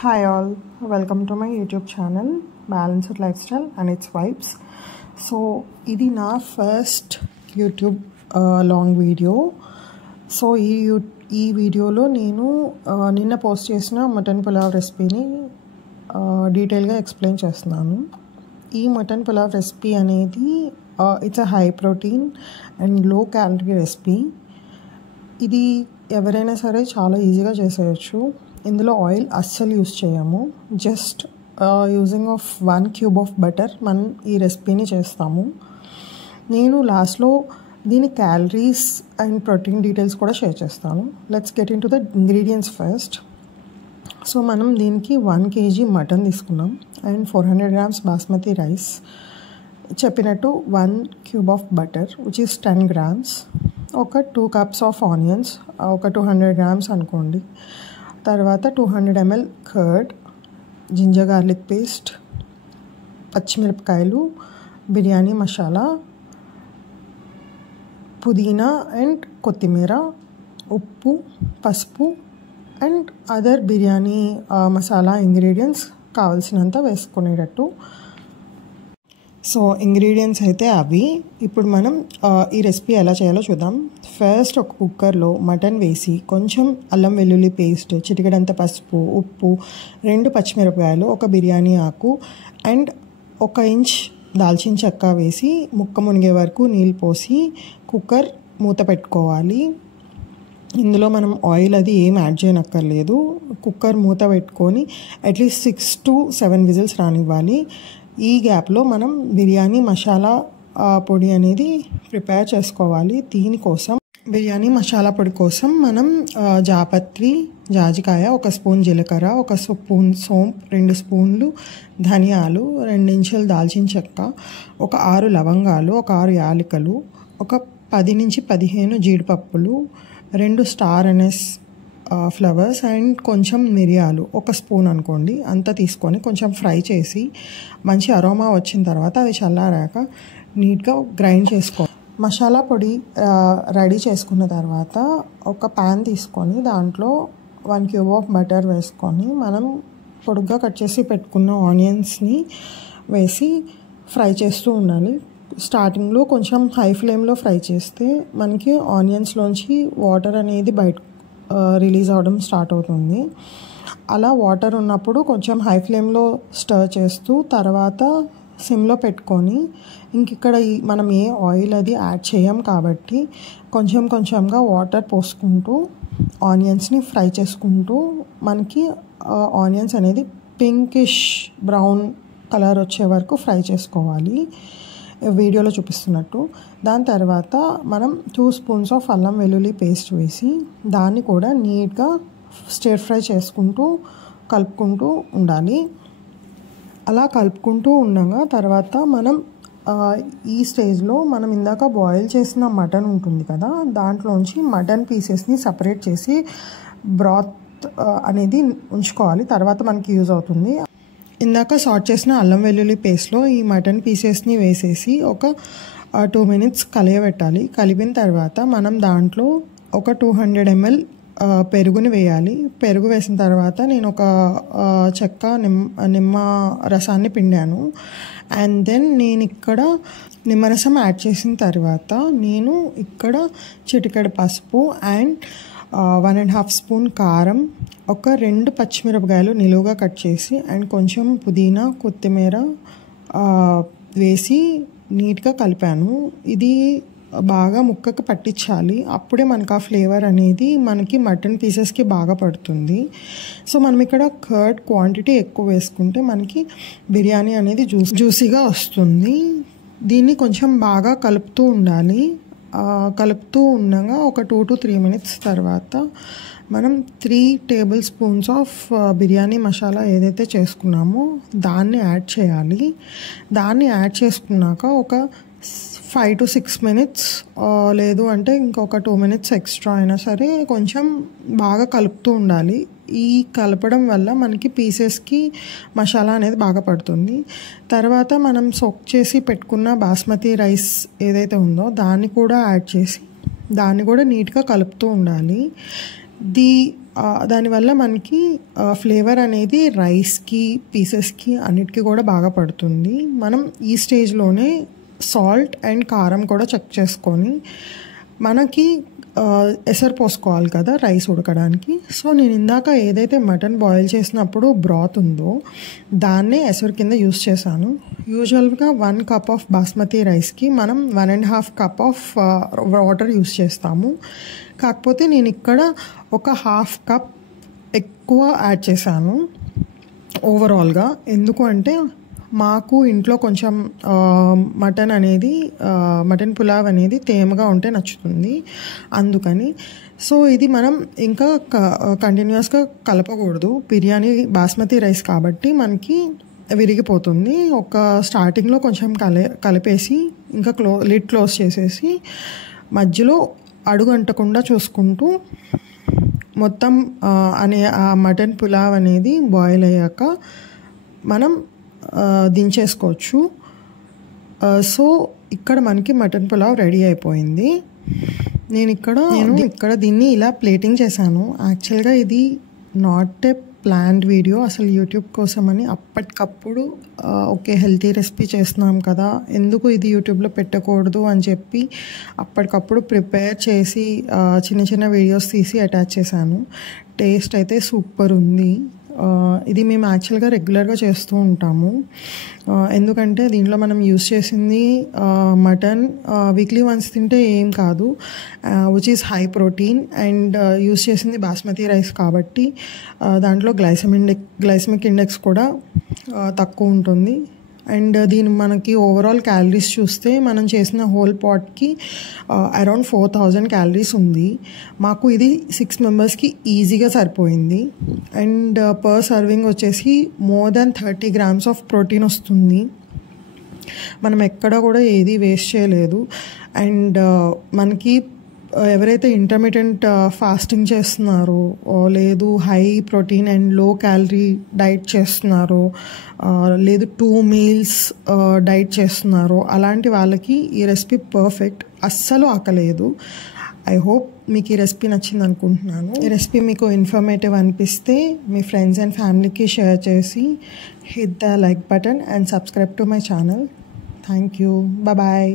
Hi all, welcome to my YouTube channel Balanced Lifestyle and its Vibes. So, this is my first YouTube long video. So, this video lo ninna post chesina mutton pulav recipe ni detail ga explain chestunanu. Ee mutton pulav recipe anedi it's a high protein and low calorie recipe. ఇది ఎవరైనా సరే చాలా ఈజీగా చేసేయచ్చు. ఇందులో oil అస్సలు use చేయము. Just using of 1 cube of butter మనం ఈ రెసిపీని చేస్తాము. నేను లాస్ట్లో దీని క్యాలరీస్ అండ్ ప్రోటీన్ డీటెయిల్స్ కూడా షేర్ చేస్తాను. Let's get in to the ingredients first. So మనం దీనికి 1 kg మటన్ తీసుకున్నాం అండ్ 400 grams బాస్మతి రైస్, చెప్పినట్టు 1 cube of butter which is 10 grams, ఒక 2 cups ఆఫ్ ఆనియన్స్, ఒక 200 grams అనుకోండి. తర్వాత 200 ml curd, ginger garlic paste, పచ్చిమిరపకాయలు, బిర్యానీ మసాలా, పుదీనా అండ్ కొత్తిమీర, ఉప్పు, పసుపు and other biryani masala ingredients కావాల్సినంత వేసుకునేటట్టు. సో ఇంగ్రీడియంట్స్ అయితే అవి. ఇప్పుడు మనం ఈ రెసిపీ ఎలా చేయాలో చూద్దాం. ఫస్ట్ ఒక కుక్కర్లో మటన్ వేసి కొంచెం అల్లం వెల్లుల్లి పేస్ట్, చిటికెడంత పసుపు, ఉప్పు, 2 పచ్చిమిరపకాయలు, ఒక బిర్యానీ ఆకు అండ్ 1 ఇంచ్ దాల్చిన చెక్క వేసి ముక్క మునిగే వరకు నీళ్ళు పోసి కుక్కర్ మూత పెట్టుకోవాలి. ఇందులో మనం ఆయిల్ అది ఏం యాడ్ చేయనక్కర్లేదు. కుక్కర్ మూత పెట్టుకొని అట్లీస్ట్ 6 to 7 విజిల్స్ రానివ్వాలి. ఈ గ్యాప్లో మనం బిర్యానీ మసాలా పొడి అనేది ప్రిపేర్ చేసుకోవాలి. దీనికోసం బిర్యానీ మసాలా పొడి కోసం మనం జాపత్రి, జాజికాయ, 1 స్పూన్ జీలకర్ర, 1 స్పూన్ సోంపు, 2 స్పూన్లు ధనియాలు, 2 ఇంచులు దాల్చిన చెక్క, ఒక 6 లవంగాలు, ఒక 6 యాలకులు, ఒక 10 నుంచి 15 జీడిపప్పులు, 2 స్టార్ అనస్ ఫ్లవర్స్ అండ్ కొంచెం మిరియాలు, 1 స్పూన్ అనుకోండి, అంతా తీసుకొని కొంచెం ఫ్రై చేసి మంచి అరోమా వచ్చిన తర్వాత అది చల్లారాక నీట్గా గ్రైండ్ చేసుకో. మసాలా పొడి రెడీ చేసుకున్న తర్వాత ఒక ప్యాన్ తీసుకొని దాంట్లో 1 క్యూబ్ ఆఫ్ బటర్ వేసుకొని మనం పొడుగ్గా కట్ చేసి పెట్టుకున్న ఆనియన్స్ని వేసి ఫ్రై చేస్తూ ఉండాలి. స్టార్టింగ్లో కొంచెం హై ఫ్లేమ్లో ఫ్రై చేస్తే మనకి ఆనియన్స్లోంచి వాటర్ అనేది రిలీజ్ అవ్వడం స్టార్ట్ అవుతుంది. అలా వాటర్ ఉన్నప్పుడు కొంచెం హై ఫ్లేమ్లో స్టర్ చేస్తూ తర్వాత సిమ్లో పెట్టుకొని, ఇక్కడ మనం ఏ ఆయిల్ అది యాడ్ చేయం కాబట్టి కొంచెం కొంచెంగా వాటర్ పోసుకుంటూ ఆనియన్స్ని ఫ్రై చేసుకుంటూ మనకి ఆనియన్స్ అనేది పింకిష్ బ్రౌన్ కలర్ వచ్చే వరకు ఫ్రై చేసుకోవాలి, వీడియోలో చూపిస్తున్నట్టు. దాని తర్వాత మనం 2 స్పూన్స్ ఆఫ్ అల్లం వెల్లుల్లి పేస్ట్ వేసి దాన్ని కూడా నీట్గా స్టిర్ ఫ్రై చేసుకుంటూ కలుపుకుంటూ ఉండాలి. అలా కలుపుకుంటూ ఉండగా తర్వాత మనం ఈ స్టేజ్లో మనం ఇందాక బాయిల్ చేసిన మటన్ ఉంటుంది కదా, దాంట్లోంచి మటన్ పీసెస్ని సపరేట్ చేసి బ్రాత్ అనేది ఉంచుకోవాలి. తర్వాత మనకి యూజ్ అవుతుంది. ఇందాక సార్ట్ చేసిన అల్లం వెల్లుల్లి పేస్ట్లో ఈ మటన్ పీసెస్ని వేసేసి ఒక 2 minutes కలియబెట్టాలి. కలిపిన తర్వాత మనం దాంట్లో ఒక 200 ml పెరుగుని వేయాలి. పెరుగు వేసిన తర్వాత నేను ఒక చెక్క నిమ్మ రసాన్ని పిండాను. అండ్ దెన్ నేను ఇక్కడ నిమ్మరసం యాడ్ చేసిన తర్వాత నేను ఇక్కడ చిటికెడు పసుపు అండ్ 1.5 స్పూన్ కారం, ఒక 2 పచ్చిమిరపకాయలు నిలువుగా కట్ చేసి అండ్ కొంచెం పుదీనా, కొత్తిమీర వేసి నీట్గా కలిపాను. ఇది బాగా ముక్కకు పట్టించాలి. అప్పుడే మనకు ఆ ఫ్లేవర్ అనేది మనకి మటన్ పీసెస్కి బాగా పడుతుంది. సో మనం ఇక్కడ కర్డ్ క్వాంటిటీ ఎక్కువ వేసుకుంటే మనకి బిర్యానీ అనేది జ్యూసీగా వస్తుంది. దీన్ని కొంచెం బాగా కలుపుతూ ఉండాలి. కలుపుతూ ఉండగా ఒక 2 to 3 minutes తర్వాత మనం 3 tablespoons ఆఫ్ బిర్యానీ మసాలా ఏదైతే చేసుకున్నామో దాన్ని యాడ్ చేయాలి. దాన్ని యాడ్ చేసుకున్నాక ఒక 5 to 6 minutes లేదు అంటే ఇంకొక 2 minutes ఎక్స్ట్రా అయినా సరే కొంచెం బాగా కలుపుతూ ఉండాలి. ఈ కలపడం వల్ల మనకి పీసెస్కి మసాలా అనేది బాగా పడుతుంది. తర్వాత మనం సోక్ చేసి పెట్టుకున్న బాస్మతి రైస్ ఏదైతే ఉందో దాన్ని కూడా యాడ్ చేసి దాన్ని కూడా నీట్గా కలుపుతూ ఉండాలి. దానివల్ల మనకి ఫ్లేవర్ అనేది రైస్కి పీసెస్కి అన్నిటికీ కూడా బాగా పడుతుంది. మనం ఈ స్టేజ్లోనే సాల్ట్ అండ్ కారం కూడా చెక్ చేసుకొని మనకి ఎసరు పోసుకోవాలి కదా రైస్ ఉడకడానికి. సో నేను ఇందాక ఏదైతే మటన్ బాయిల్ చేసినప్పుడు బ్రాత్ ఉందో దాన్నే ఎసరు కింద యూస్ చేశాను. యూజువల్గా 1 కప్ ఆఫ్ బాస్మతి రైస్కి మనం 1.5 కప్ ఆఫ్ వాటర్ యూస్ చేస్తాము. కాకపోతే నేను ఇక్కడ ఒక 1/2 కప్ ఎక్కువ యాడ్ చేశాను ఓవరాల్గా. ఎందుకు అంటే మాకు ఇంట్లో కొంచెం మటన్ పులావ్ అనేది తేమగా ఉంటే నచ్చుతుంది, అందుకని. సో ఇది మనం ఇంకా కంటిన్యూస్గా కలపకూడదు. బిర్యానీ బాస్మతి రైస్ కాబట్టి మనకి విరిగిపోతుంది. ఒక స్టార్టింగ్లో కొంచెం కలిపేసి ఇంకా లిడ్ క్లోజ్ చేసేసి మధ్యలో అడుగు అంటకుండా చూసుకుంటూ మొత్తం ఆ మటన్ పులావ్ అనేది బాయిల్ అయ్యాక మనం దించేసుకోవచ్చు. సో ఇక్కడ మనకి మటన్ పులావ్ రెడీ అయిపోయింది. నేను ఇక్కడ దీన్ని ఇలా ప్లేటింగ్ చేశాను. యాక్చువల్గా ఇది నాట్ ఏ ప్లాన్డ్ వీడియో, అసలు యూట్యూబ్ కోసమని అప్పటికప్పుడు ఓకే హెల్తీ రెసిపీ చేస్తున్నాం కదా, ఎందుకు ఇది యూట్యూబ్లో పెట్టకూడదు అని చెప్పి అప్పటికప్పుడు ప్రిపేర్ చేసి చిన్న చిన్న వీడియోస్ తీసి అటాచ్ చేశాను. టేస్ట్ అయితే సూపర్ ఉంది. ఇది మేము యాక్చువల్గా రెగ్యులర్గా చేస్తూ ఉంటాము. ఎందుకంటే దీంట్లో మనం యూస్ చేసింది మటన్ వీక్లీ వన్స్ తింటే ఏం కాదు, which is high protein, and use చేసింది బాస్మతి రైస్ కాబట్టి దాంట్లో గ్లైసెమిక్ ఇండెక్స్ కూడా తక్కువ ఉంటుంది. అండ్ దీని మనకి ఓవరాల్ క్యాలరీస్ చూస్తే మనం చేసిన హోల్ పాట్కి అరౌండ్ 4000 క్యాలరీస్ ఉంది. మాకు ఇది 6 మెంబర్స్కి ఈజీగా సరిపోయింది. అండ్ పర్ సర్వింగ్ వచ్చేసి more than 30 grams of protein వస్తుంది. మనం ఎక్కడ కూడా ఏది వేస్ట్ చేయలేదు. అండ్ మనకి ఎవరైతే ఇంటర్మీడియట్ ఫాస్టింగ్ చేస్తున్నారో లేదు high protein and low calorie diet చేస్తున్నారో లేదు 2 meals డైట్ చేస్తున్నారో అలాంటి వాళ్ళకి ఈ రెసిపీ పర్ఫెక్ట్, అస్సలు ఆకలేదు. ఐ హోప్ మీకు ఈ రెసిపీ నచ్చింది అనుకుంటున్నాను. ఈ రెసిపీ మీకు ఇన్ఫర్మేటివ్ అనిపిస్తే మీ ఫ్రెండ్స్ అండ్ ఫ్యామిలీకి షేర్ చేసి hit the like button and subscribe to my channel. Thank you. Bye.